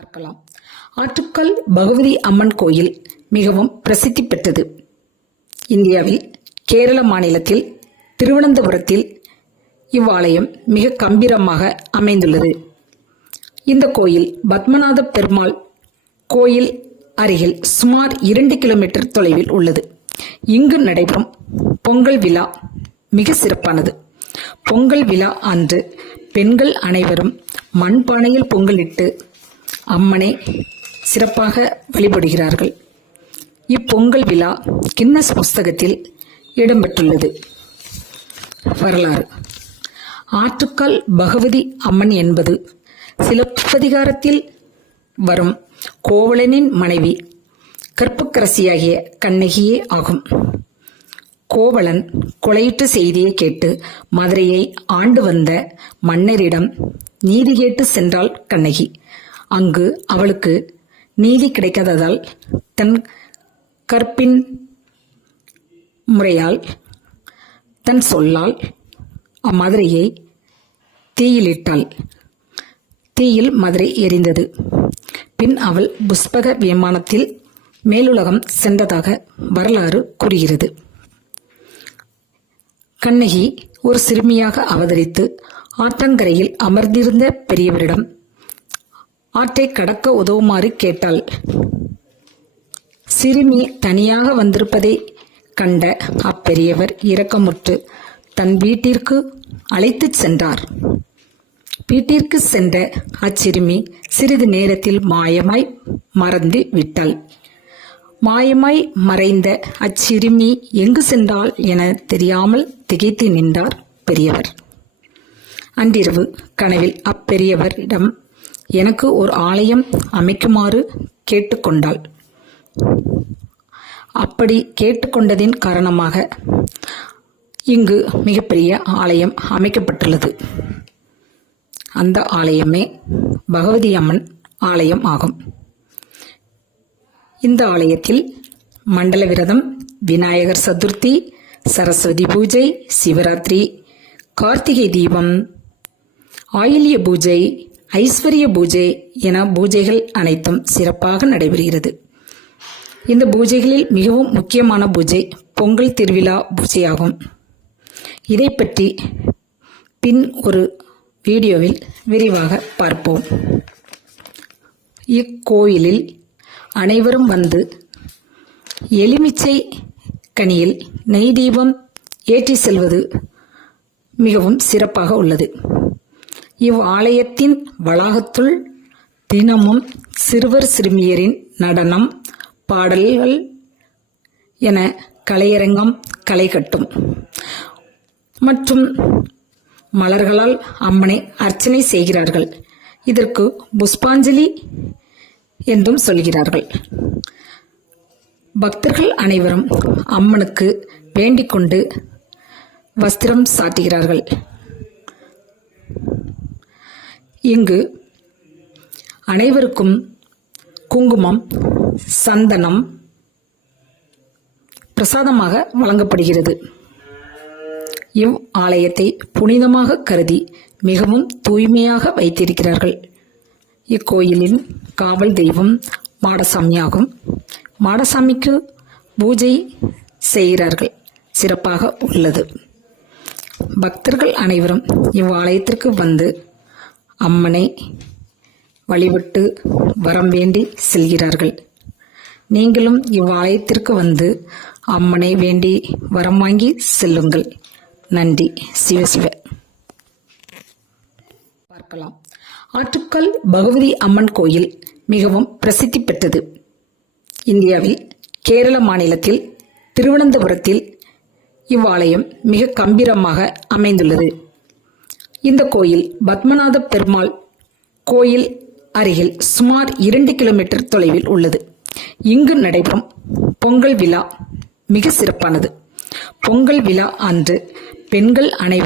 பார்க்கலாம். ஆற்றுக்கால் பகவதி அம்மன் கோயில் மிகவும் பிரசித்தி பெற்றது. இந்தியாவில் கேரள மாநிலத்தில் திருவனந்தபுரத்தில் இவ்வாலயம் மிக கம்பீரமாக அமைந்துள்ளது. இந்த கோயில் பத்மநாத பெருமாள் கோயில் அருகில் சுமார் இரண்டு கிலோமீட்டர் தொலைவில் உள்ளது. இங்கு நடைபெறும் பொங்கல் விழா மிக சிறப்பானது. பொங்கல் விழா அன்று பெண்கள் அனைவரும் மண்பானையில் பொங்கலிட்டு அம்மனை சிறப்பாக வழிபடுகிறார்கள். இப்பொங்கல் விழா கின்னஸ் புஸ்தகத்தில் இடம்பெற்றுள்ளது. வரலாறு. ஆற்றுக்கால் பகவதி அம்மன் என்பது சிலப்பதிகாரத்தில் வரும் கோவலனின் மனைவி கற்புக்கரசியாகிய கண்ணகியே ஆகும். கோவலன் கொலையிட்ட செய்தியை கேட்டு மதுரையை ஆண்டு வந்த மன்னரிடம் நீதி கேட்டு சென்றாள் கண்ணகி. அங்கு அவளுக்கு நீதி கிடைக்காததால் தன் கற்பின் முறையால் தன் சொல்லால் அம்மதுரையை தீயிலிட்டாள். தீயில் மதுரை எரிந்தது. பின் அவள் புஷ்பக விமானத்தில் மேலுலகம் சென்றதாக வரலாறு கூறுகிறது. கண்ணகி ஒரு சிறுமியாக அவதரித்து ஆற்றங்கரையில் அமர்ந்திருந்த பெரியவரிடம் ஆற்றை கடக்க உதவுமாறு கேட்டாள். சிறுமி தனியாக வந்திருப்பதை கண்ட அப்பெரியவர் இரக்கமுற்று தன் வீட்டிற்கு அழைத்துச் சென்றார். வீட்டிற்கு சென்ற அச்சிறுமி சிறிது நேரத்தில் மாயமாய் மறந்து விட்டாள். மாயமாய் மறைந்த அச்சிறுமி எங்கு சென்றாள் என தெரியாமல் திகைத்து நின்றார் பெரியவர். அன்றிரவு கனவில் அப்பெரியவரிடம் எனக்கு ஒரு ஆலயம் அமைக்குமாறு கேட்டுக்கொண்டாள். அப்படி கேட்டுக்கொண்டதின் காரணமாக இங்கு மிகப்பெரிய ஆலயம் அமைக்கப்பட்டுள்ளது. அந்த ஆலயமே பகவதி அம்மன் ஆலயம் ஆகும். இந்த ஆலயத்தில் மண்டல விரதம் விநாயகர் சதுர்த்தி சரஸ்வதி பூஜை சிவராத்திரி கார்த்திகை தீபம் ஆயில்ய பூஜை ஐஸ்வர்ய பூஜை என பூஜைகள் அனைத்தும் சிறப்பாக நடைபெறுகிறது. இந்த பூஜைகளில் மிகவும் முக்கியமான பூஜை பொங்கல் திருவிழா பூஜையாகும். இதை பற்றி பின் ஒரு வீடியோவில் விரிவாக பார்ப்போம். இக்கோயிலில் அனைவரும் வந்து எலுமிச்சை கனியில் நெய் தீபம் ஏற்றி செல்வது மிகவும் சிறப்பாக உள்ளது. இவ் ஆலயத்தின் வளாகத்துள் தினமும் சிறுவர் சிறுமியரின் நடனம் பாடல்கள் என கலையரங்கம் களை கட்டும். மற்றும் மலர்களால் அம்மனை அர்ச்சனை செய்கிறார்கள். இதற்கு புஷ்பாஞ்சலி என்றும் சொல்கிறார்கள். பக்தர்கள் அனைவரும் அம்மனுக்கு வேண்டிக் கொண்டு வஸ்திரம் சாட்டுகிறார்கள். இங்கு அனைவருக்கும் குங்குமம் சந்தனம் பிரசாதமாக வழங்கப்படுகிறது. இவ் ஆலயத்தை புனிதமாக கருதி மிகவும் தூய்மையாக வைத்திருக்கிறார்கள். இக்கோயிலின் காவல் தெய்வம் மாடசாமியாகும். மாடசாமிக்கு பூஜை செய்கிறார்கள். சிறப்பாக உள்ளது. பக்தர்கள் அனைவரும் இவ்வாலயத்திற்கு வந்து அம்மனை வழிபட்டு வரம் வேண்டி செல்கிறார்கள். நீங்களும் இவ்வாலயத்திற்கு வந்து அம்மனை வேண்டி வரம் வாங்கி செல்லுங்கள். நன்றி. சிவசிவ பார்க்கலாம். ஆற்றுக்கல் பகவதி அம்மன் கோயில் மிகவும் பிரசித்தி பெற்றது. இந்தியாவில் கேரள மாநிலத்தில் திருவனந்தபுரத்தில் இவ்வாலயம் மிக கம்பீரமாக அமைந்துள்ளது. இந்த கோயில் பத்மநாத பெருமாள் கோயில் அருகில் சுமார் இரண்டு கிலோமீட்டர் தொலைவில் உள்ளது. இங்கு நடைபெறும் பொங்கல் விழா மிக சிறப்பானது. பொங்கல் விழா அன்று பெண்கள் அனைவரும்